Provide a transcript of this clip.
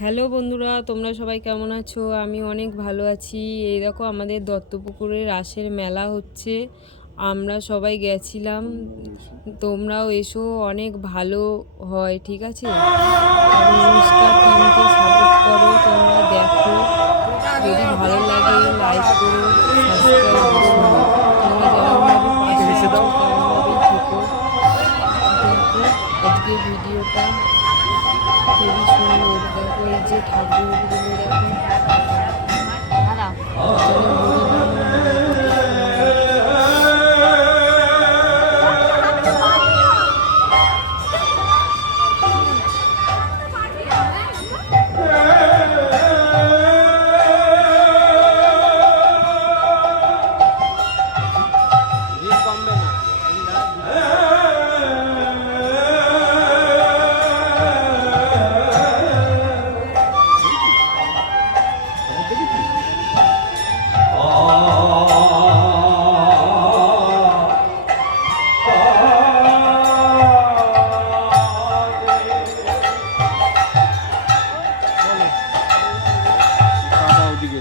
Hello বন্ধুরা, তোমরা সবাই কেমন আছো? আমি অনেক ভালো আছি। এই দেখো, আমাদের দত্তপুকুরে রাসের মেলা হচ্ছে। আমরা সবাই গেছিলাম। তোমরাও এসো, অনেক ভালো হয়, ঠিক আছে? টিমকে সাপোর্ট করো, তোমরা দেখো। যদি ভালো লাগে লাইক করো আজকে ভিডিওটা। খুবই সুন্দর। দেখো এই যে ঠাকুরগুলো দেখো দিকে